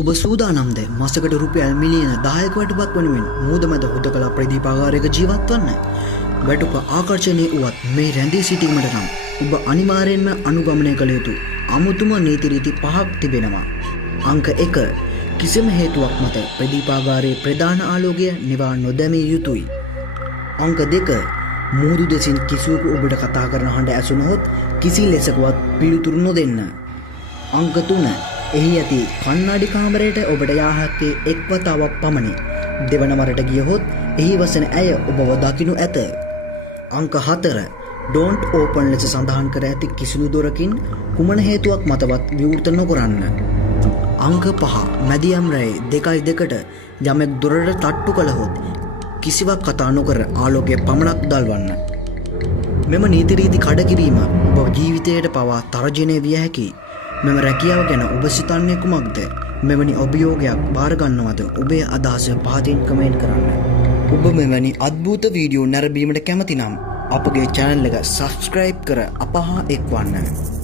ඔබ සූදානම්ද මාසකට රුපියල් මිලියන 10ක වැටුපක් වෙනුවෙන් මූදමැද හුදකලා ප්‍රදීපාගාරයක ජීවත් වන්න? වැටුප ආකර්ෂණීය වුවත් මේ රැඳී සිටීමට නම් ඔබ අනිවාර්යෙන්ම අනුගමනය කළ යුතු අමුතුම නීති රීති 5ක් තිබෙනවා. අංක 1. කිසිම හේතුවක් මත ප්‍රදීපාගාරයේ ප්‍රධාන ආලෝකය නිවා නොදැමිය යුතුයි. අංක 2. මුහුදු දෙසින් කිසිවෙකු ඔබට කතා කරන හඬ ඇසුනොත් කිසි ලෙසකවත් පිළිතුරු නොදෙන්න. අංක 3. එහි ඇති කන්නඩි කාමරයට ඔබට යා හැක්කේ එක් වතාවක් පමණි. දෙවන වරට ගියහොත් එහි වසන ඇය ඔබව දකිනු ඇත. අංක 4. don't open ලෙස සඳහන් කර ඇති කිසිදු දොරකින් කුමන හේතුවක් මතවත් විවෘත නොකරන්න. අංක 5. මැදියම් රැයේ 2:02ට යමෙක් දොරට තට්ටු කළහොත් කිසිවක් කතා නොකර ආලෝකය පමණක් දල්වන්න. මෙම නීති රීති කඩකිරීම ඔබ ජීවිතයට පවා තර්ජනය විය හැකියි. මෙම රැකියාව ගැන ඔබ සිතන්නේ කුමක්ද? මෙවැනි අභියෝගයක් බාරගන්නවද? ඔබේ අදහස පහතින් කමෙන්ට් කරන්න. ඔබ මෙවැනි අද්භූත වීඩියෝ නැරඹීමට කැමති නම් අපගේ channel එක subscribe කර අප හා එක්වන්න.